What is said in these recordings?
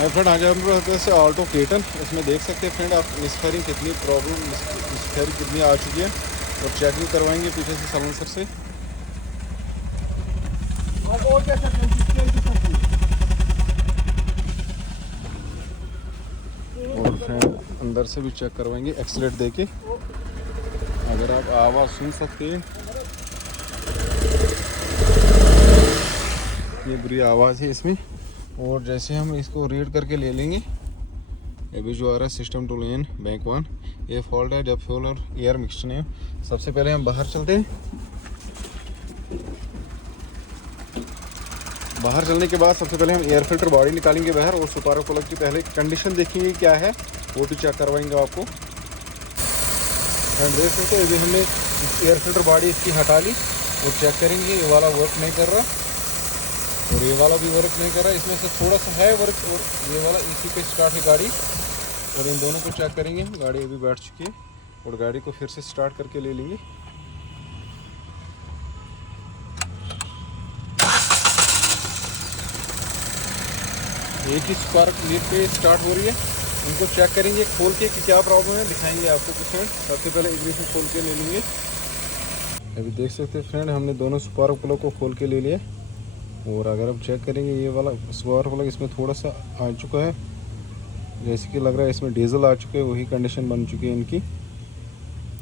Hi friend, आज हम लोग से ऑल्टो केटन, इसमें देख सकते हैं फ्रेंड आप मिसफायरिंग कितनी प्रॉब्लम मिसफायरिंग कितनी आ चुकी है और चेक भी करवाएंगे पीछे से साइलेंसर से। और फ्रेंड अंदर से भी चेक करवाएंगे एक्सीलेट देके। अगर आप आवाज़ सुन सकते हैं, ये बुरी आवाज़ है इसमें। और जैसे हम इसको रीड करके ले लेंगे, अभी जो आ रहा है सिस्टम टू लेन बैंक 1, ये फॉल्ट है जब फ्यूल और एयर मिक्सचर नहीं हो। सबसे पहले हम बाहर चलते हैं। बाहर चलने के बाद सबसे पहले हम एयर फिल्टर बॉडी निकालेंगे बाहर और सुपारा प्लग की पहले कंडीशन देखेंगे क्या है, वो भी चेक करवाएंगे आपको। एंड देख सकते हैं अभी हमने एयर फिल्टर बॉडी इसकी हटा ली और चेक करेंगे ये वाला वर्क नहीं कर रहा और ये वाला भी वर्क नहीं कर रहा। इसमें से थोड़ा सा है वर्क और ये वाला इसी पे स्टार्ट है गाड़ी। और इन दोनों को चेक करेंगे। गाड़ी अभी बैठ चुकी है और गाड़ी को फिर से स्टार्ट करके ले लेंगे। एक ही स्पार्क लीड पे स्टार्ट हो रही है। इनको चेक करेंगे खोल के कि क्या प्रॉब्लम है, दिखाएंगे आपको कुछ फ्रेंड। सबसे पहले इग्निशन खोल के ले लेंगे। अभी देख सकते हैं फ्रेंड हमने दोनों स्पार्क प्लग को खोल के ले लिया। और अगर हम चेक करेंगे ये वाला स्पार्क प्लग इसमें थोड़ा सा आ चुका है, जैसे कि लग रहा है इसमें डीजल आ चुके हैं, वही कंडीशन बन चुकी है इनकी।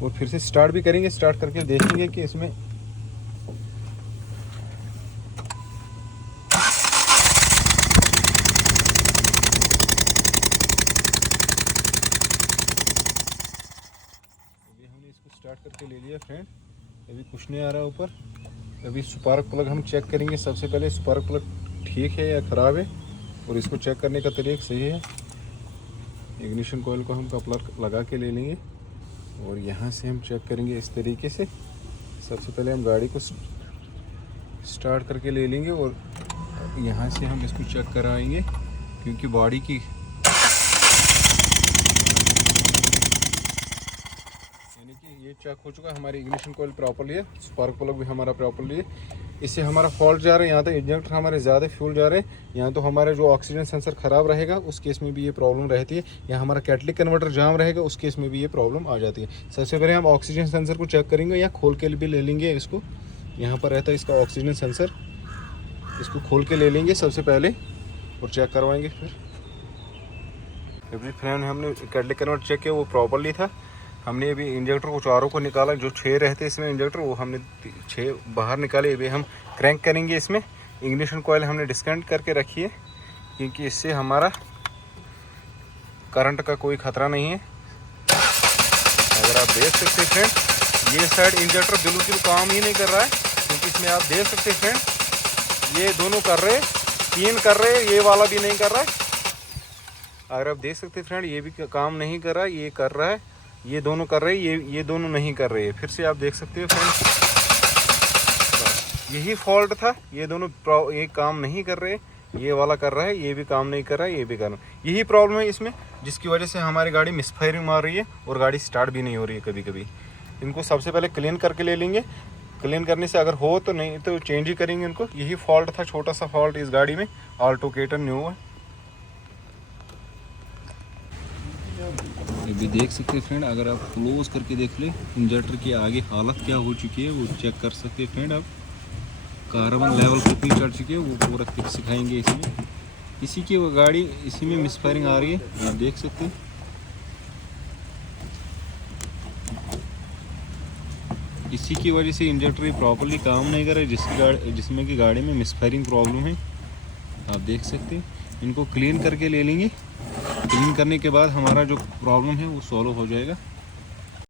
और फिर से स्टार्ट भी करेंगे, स्टार्ट करके देखेंगे कि इसमें स्टार्ट करके ले लिया फ्रेंड। अभी कुछ नहीं आ रहा है ऊपर। अभी स्पार्क प्लग हम चेक करेंगे। सबसे पहले स्पार्क प्लग ठीक है या ख़राब है, और इसको चेक करने का तरीका सही है। इग्निशन कोयल को हम कपलर लगा के ले लेंगे और यहाँ से हम चेक करेंगे इस तरीके से। सबसे पहले हम गाड़ी को स्टार्ट करके ले लेंगे और यहाँ से हम इसको चेक कराएंगे, क्योंकि बॉडी की ये चेक हो चुका है। हमारी इग्निशन कोयल प्रॉपर्ली है, स्पार्क प्लग भी हमारा प्रॉपर्ली है। इससे हमारा फॉल्ट जा रहा है, यहाँ तो इंजेक्टर हमारे ज़्यादा फ्यूल जा रहे हैं, यहाँ तो हमारा जो ऑक्सीजन सेंसर ख़राब रहेगा उस केस में भी ये प्रॉब्लम रहती है। या हमारा कैटलिक कन्वर्टर जाम रहेगा उस केस में भी ये प्रॉब्लम आ जाती है। सबसे पहले हम ऑक्सीजन सेंसर को चेक करेंगे या खोल के भी ले लेंगे इसको। यहाँ पर रहता है इसका ऑक्सीजन सेंसर, इसको खोल के ले लेंगे सबसे पहले और चेक करवाएंगे। फिर अभी फ्रेंड हमने कैटलिक कन्वर्टर चेक किया, वो प्रॉपर्ली था। हमने अभी इंजेक्टर को चारों को निकाला, जो 6 रहते इसमें इंजेक्टर, वो हमने 6 बाहर निकाले। अभी हम क्रैंक करेंगे इसमें। इग्निशन कॉइल हमने डिस्कनेक्ट करके रखी है, क्योंकि इससे हमारा करंट का कोई ख़तरा नहीं है। अगर आप देख सकते हैं फ्रेंड, ये साइड इंजेक्टर बिल्कुल काम ही नहीं कर रहा है, क्योंकि इसमें आप देख सकते हैं फ्रेंड ये दोनों कर रहे, 3 कर रहे, ये वाला भी नहीं कर रहा है। अगर आप देख सकते हैं फ्रेंड, ये भी काम नहीं कर रहा है, ये कर रहा है, ये दोनों कर रहे हैं, ये दोनों नहीं कर रहे हैं। फिर से आप देख सकते हो फ्रेंड, यही फॉल्ट था। ये दोनों ये काम नहीं कर रहे, ये वाला कर रहा है, ये भी काम नहीं कर रहा है, ये भी कर रहा है। यही प्रॉब्लम है इसमें, जिसकी वजह से हमारी गाड़ी मिसफायरिंग मार रही है और गाड़ी स्टार्ट भी नहीं हो रही है कभी कभी। इनको सबसे पहले क्लीन करके ले लेंगे। क्लीन करने से अगर हो तो, नहीं तो चेंज ही करेंगे इनको। यही फॉल्ट था, छोटा सा फॉल्ट इस गाड़ी में। ऑल्टो केटन न्यू है। अभी देख सकते हैं फ्रेंड, अगर आप क्लोज करके देख ले इंजेक्टर की आगे हालत क्या हो चुकी है वो चेक कर सकते हैं फ्रेंड। आप कार्बन लेवल कितनी चढ़ चुकी है वो पूरा सिखाएंगे इसमें। इसी की वो गाड़ी इसी में मिसफायरिंग आ रही है, आप देख सकते हैं। इसी की वजह से इंजेक्टर प्रॉपर्ली काम नहीं कर रहा है, जिसमें कि गाड़ी में मिसफायरिंग प्रॉब्लम है, आप देख सकते हैं। इनको क्लीन करके ले लेंगे। क्लीन करने के बाद हमारा जो प्रॉब्लम है वो सॉल्व हो जाएगा।